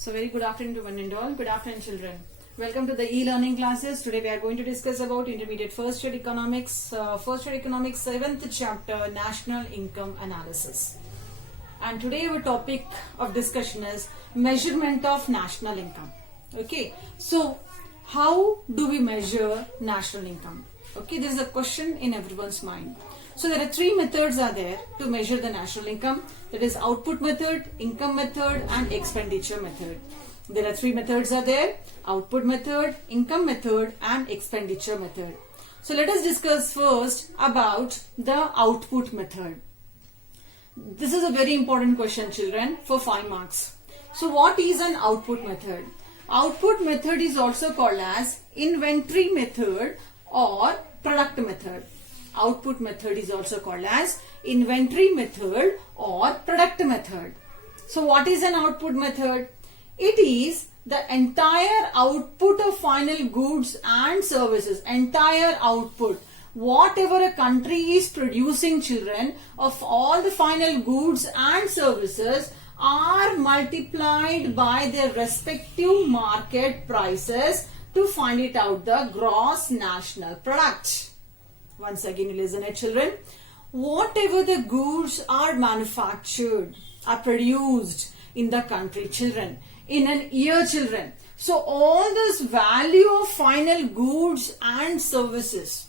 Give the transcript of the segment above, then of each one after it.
So very good afternoon to one and all. Good afternoon, children. Welcome to the e-learning classes. Today we are going to discuss about intermediate first year economics, 7th chapter, national income analysis. And today our topic of discussion is measurement of national income. Okay, so how do we measure national income? Okay, this is a question in everyone's mind. So there are three methods are there to measure the national income. That is output method, income method and expenditure method. There are three methods are there: output method, income method and expenditure method. So let us discuss first about the output method. This is a very important question, children, for 5 marks. So what is an output method? Output method is also called as inventory method or product method. Output method is also called as inventory method or product method. So what is an output method? It is the entire output of final goods and services, entire output. Whatever a country is producing, children, of all the final goods and services are multiplied by their respective market prices to find it out the gross national product. Once again, listen it, children. Whatever the goods are manufactured, are produced in the country, children, in an year, children. So all this value of final goods and services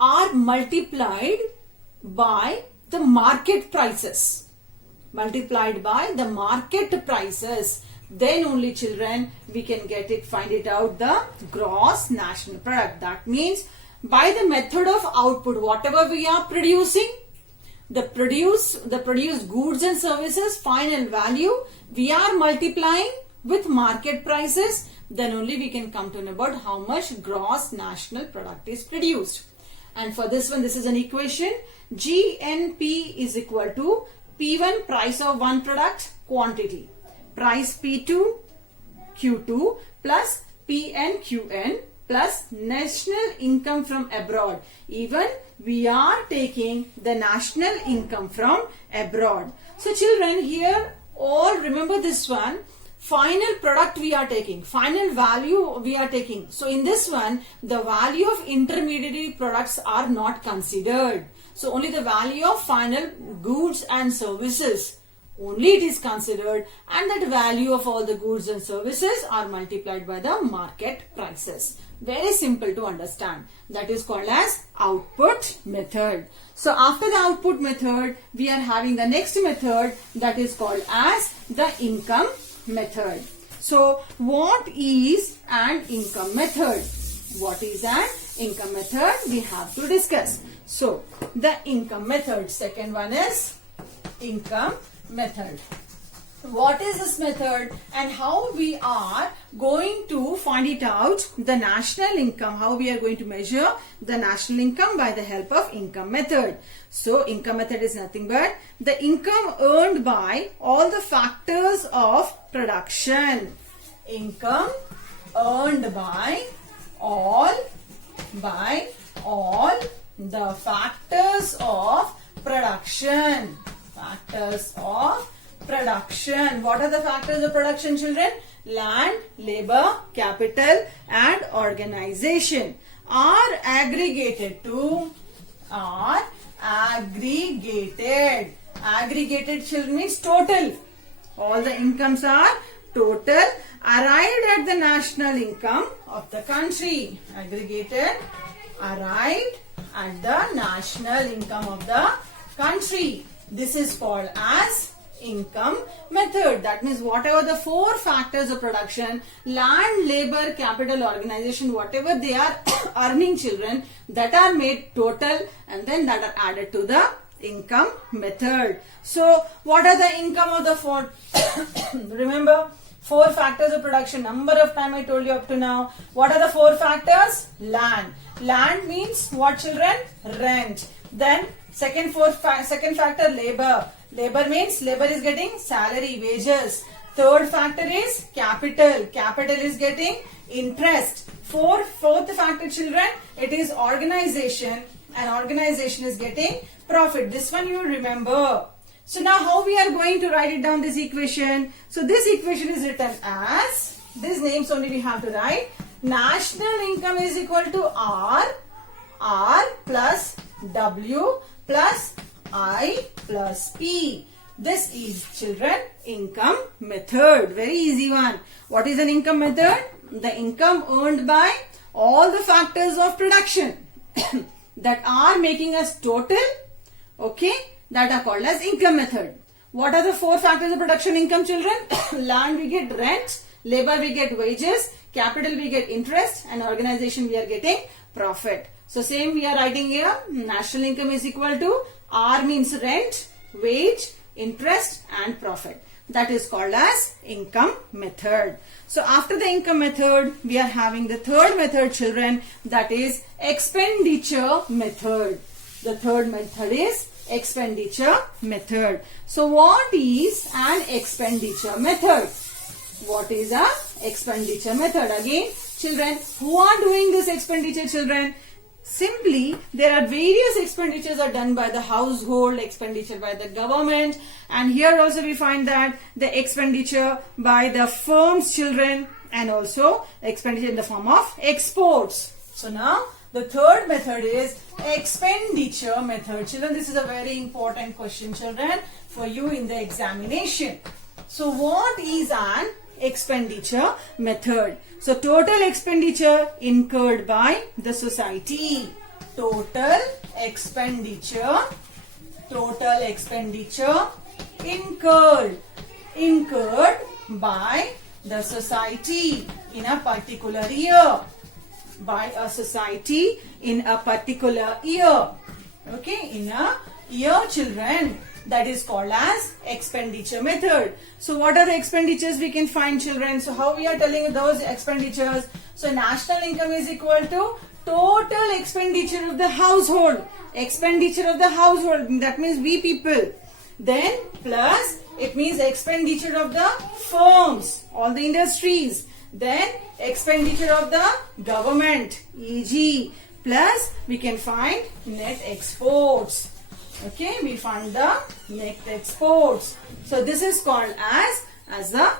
are multiplied by the market prices. Multiplied by the market prices. Then only, children, we can find it out the gross national product. That means by the method of output, whatever we are producing, the produced goods and services final value, we are multiplying with market prices, then only we can come to know about how much gross national product is produced. And for this one, this is an equation. GNP is equal to P1, price of one product, quantity, price P2, Q2 plus PNQN plus national income from abroad. Even we are taking the national income from abroad. So children, here all remember this one, final product we are taking, final value we are taking. So in this one, the value of intermediary products are not considered. So only the value of final goods and services, only it is considered, and that value of all the goods and services are multiplied by the market prices. Very simple to understand. That is called as output method. So after the output method, we are having the next method that is called as the income method. So what is an income method? What is an income method? We have to discuss. So the income method, second one is income method. What is this method and how we are going to find it out, the national income, how we are going to measure the national income by the help of income method. So income method is nothing but the income earned by all the factors of production. Income earned by all the factors of production. Factors of production. What are the factors of production, children? Land, labor, capital and organization are aggregated, children, means total. All the incomes are total, arrived at the national income of the country. Aggregated, arrived at the national income of the country. This is called as income method. That means whatever the 4 factors of production, land, labor, capital, organization, whatever they are earning, children, that are made total and then that are added to the income method. So what are the income of the 4? Remember, 4 factors of production. Number of time I told you up to now. What are the 4 factors? Land. Land means what, children? Rent. Then second factor, labor. Labor means labor is getting salary, wages. Third factor is capital. Capital is getting interest. Fourth factor, children, it is organization, and organization is getting profit. This one you remember. So now how we are going to write it down this equation? So this equation is written as, these names only we have to write. National income is equal to R plus W plus I plus P. This is, children, income method. Very easy one. What is an income method? The income earned by all the factors of production that are making us total, okay, that are called as income method. What are the 4 factors of production income, children? Land we get rent, labor we get wages, capital we get interest, and organization we are getting profit. So same we are writing here. National income is equal to R means rent, wage, interest and profit. That is called as income method. So after the income method, we are having the third method, children, that is expenditure method. The third method is expenditure method. So what is an expenditure method? What is a expenditure method? Again, children, who are doing this expenditure, children? Simply, there are various expenditures are done by the household, expenditure by the government, and here also we find that the expenditure by the firms, children, and also expenditure in the form of exports. So now, the third method is expenditure method. Children, this is a very important question, children, for you in the examination. So what is an expenditure method? So total expenditure incurred by the society. Total expenditure incurred by the society in a particular year. By a society in a particular year. Okay, in a year, children. That is called as expenditure method. So what are the expenditures we can find, children? So how we are telling those expenditures? So national income is equal to total expenditure of the household. Expenditure of the household, that means we people. Then plus, it means expenditure of the firms, all the industries. Then expenditure of the government, e.g. Plus, we can find net exports. Okay, we find the net exports. So this is called as the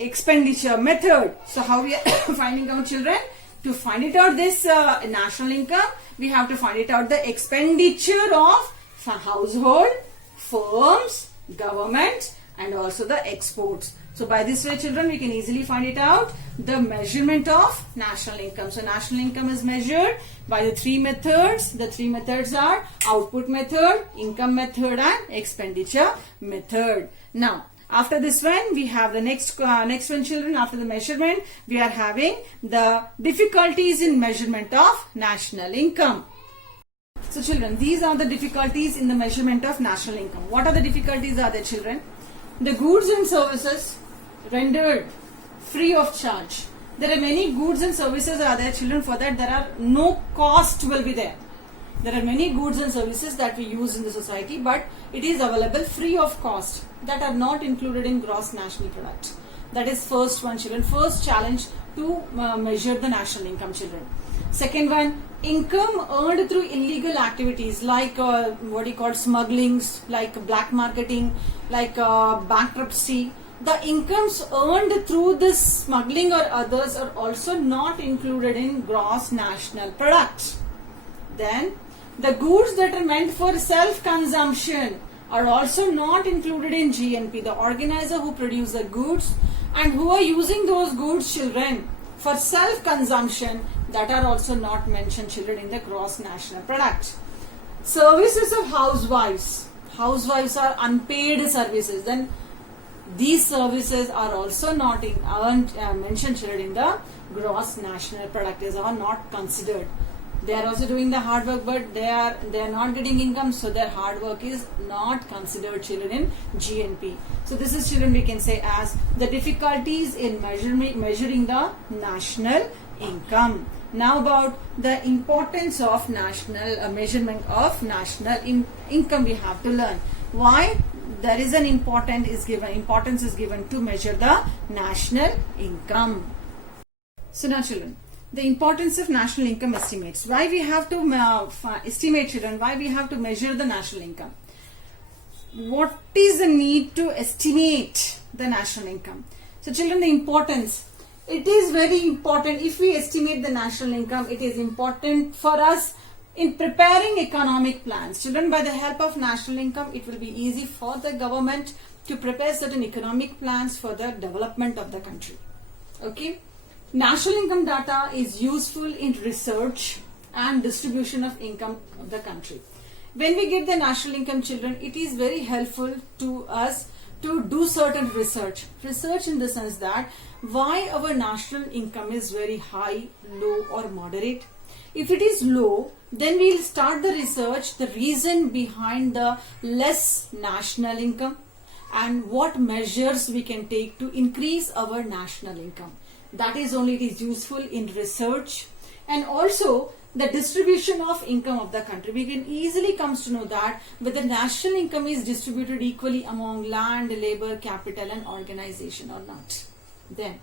expenditure method. So how we are finding out, children? To find it out this national income, we have to find it out the expenditure of household, firms, government, and also the exports. So by this way, children, we can easily find it out, the measurement of national income. So national income is measured by the 3 methods. The 3 methods are output method, income method and expenditure method. Now, after this one, we have the next one, children. After the measurement, we are having the difficulties in measurement of national income. So children, these are the difficulties in the measurement of national income. What are the difficulties are there, children? The goods and services rendered free of charge. There are many goods and services are there, children. For that, there are no cost will be there. There are many goods and services that we use in the society, but it is available free of cost, that are not included in gross national product. That is first one, children. First challenge to measure the national income, children. Second one, income earned through illegal activities like what you call smugglings, like black marketing, like bankruptcy. The incomes earned through this smuggling or others are also not included in gross national product. Then, the goods that are meant for self-consumption are also not included in GNP. The organizer who produce the goods and who are using those goods, children, for self-consumption, that are also not mentioned, children, in the gross national product. Services of housewives. Housewives are unpaid services. Then these services are also not mentioned, children, in the gross national product. These are not considered. They are also doing the hard work, but they are not getting income, so their hard work is not considered, children, in GNP. So this is, children, we can say as the difficulties in measuring the national income. Now about the importance of national measurement of national income, we have to learn why there is an importance is given to measure the national income. So now, children, the importance of national income estimates. Why we have to estimate, children? Why we have to measure the national income? what is the need to estimate the national income? So children, the importance. It is very important. If we estimate the national income, it is important for us in preparing economic plans. Children, by the help of national income, it will be easy for the government to prepare certain economic plans for the development of the country. Okay. National income data is useful in research and distribution of income of the country. When we get the national income, children, it is very helpful to us to do certain research. Research in the sense that why our national income is very high, low or moderate. If it is low, then we will start the research, the reason behind the less national income and what measures we can take to increase our national income. That is only it is useful in research, and also the distribution of income of the country. We can easily comes to know that whether national income is distributed equally among land, labor, capital and organization or not. Then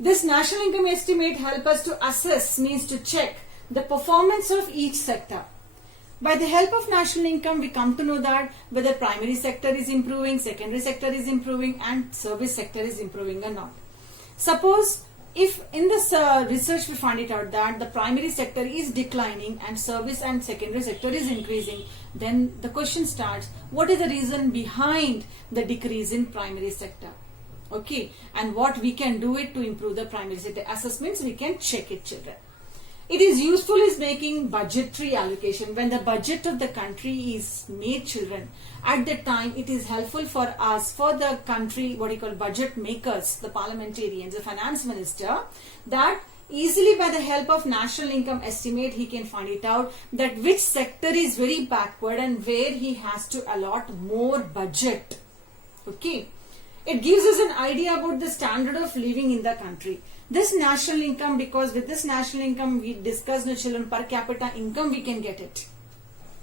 this national income estimate help us to assess, means to check the performance of each sector. By the help of national income, we come to know that whether primary sector is improving, secondary sector is improving and service sector is improving or not. Suppose if in this research we find it out that the primary sector is declining and service and secondary sector is increasing, then the question starts, what is the reason behind the decrease in primary sector? Okay, and what we can do it to improve the primary sector assessments, we can check it, children. It is useful is making budgetary allocation. When the budget of the country is made, children, at that time it is helpful for us, for the country, what you call budget makers, the parliamentarians, the finance minister, that easily by the help of national income estimate he can find it out that which sector is very backward and where he has to allot more budget. Okay. It gives us an idea about the standard of living in the country. This national income, because with this national income we discuss the children per capita income we can get it.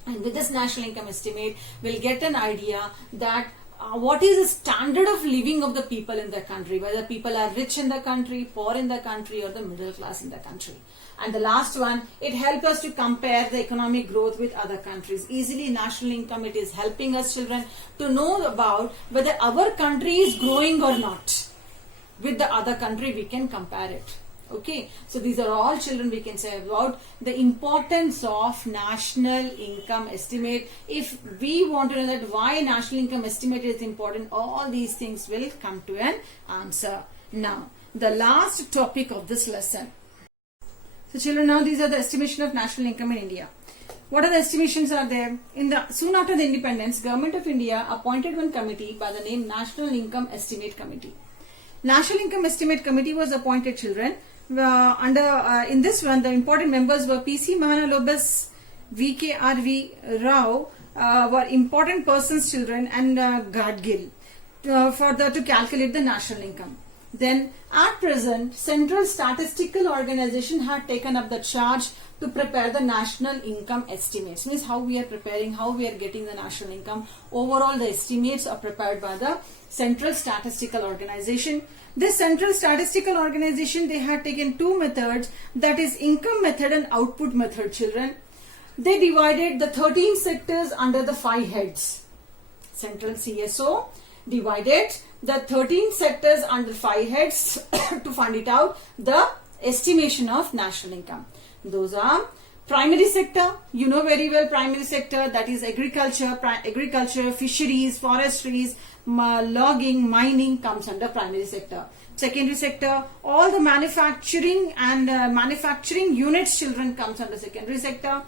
And with this national income estimate we'll get an idea that what is the standard of living of the people in the country, whether people are rich in the country, poor in the country or the middle class in the country. And the last one, it helps us to compare the economic growth with other countries. Easily national income, it is helping us, children, to know about whether our country is growing or not. With the other country we can compare it. Okay, so these are all, children, we can say about the importance of national income estimate. If we want to know that why national income estimate is important, all these things will come to an answer. Now, the last topic of this lesson. So children, now these are the estimation of national income in India. What are the estimations are there? Soon after the independence, Government of India appointed one committee by the name National Income Estimate Committee. National Income Estimate Committee was appointed, children. In this one, the important members were P.C. Mahalanobis, V.K.R.V. Rao, were important persons, children, and Gadgil to calculate the national income. Then, at present, Central Statistical Organization had taken up the charge to prepare the national income estimates. Means how we are preparing, how we are getting the national income. Overall, the estimates are prepared by the Central Statistical Organization. This Central Statistical Organization, they had taken two methods, that is income method and output method, children. They divided the 13 sectors under the 5 heads. Central CSO divided the 13 sectors under 5 heads to find it out the estimation of national income. Those are primary sector, you know very well primary sector, that is agriculture, fisheries, forestries, logging, mining comes under primary sector. Secondary sector, all the manufacturing and manufacturing units, children, comes under secondary sector.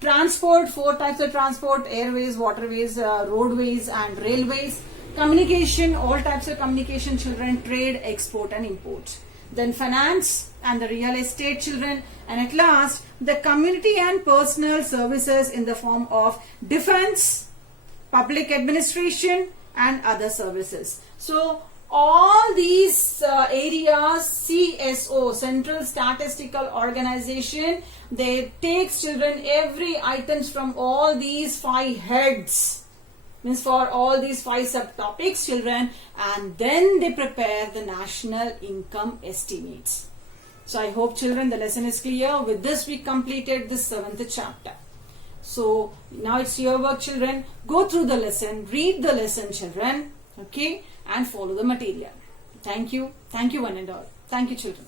Transport, 4 types of transport, airways, waterways, roadways and railways. Communication, all types of communication, children, trade, export and import. Then finance and the real estate, children, and at last the community and personal services in the form of defense, public administration and other services. So all these areas, CSO, Central Statistical Organization, they take, children, every items from all these 5 heads, means for all these 5 subtopics, children, and then they prepare the national income estimates. So I hope, children, the lesson is clear. With this we completed this 7th chapter. So now it's your work, children. Go through the lesson, read the lesson, children, okay, and follow the material. Thank you one and all. Thank you, children.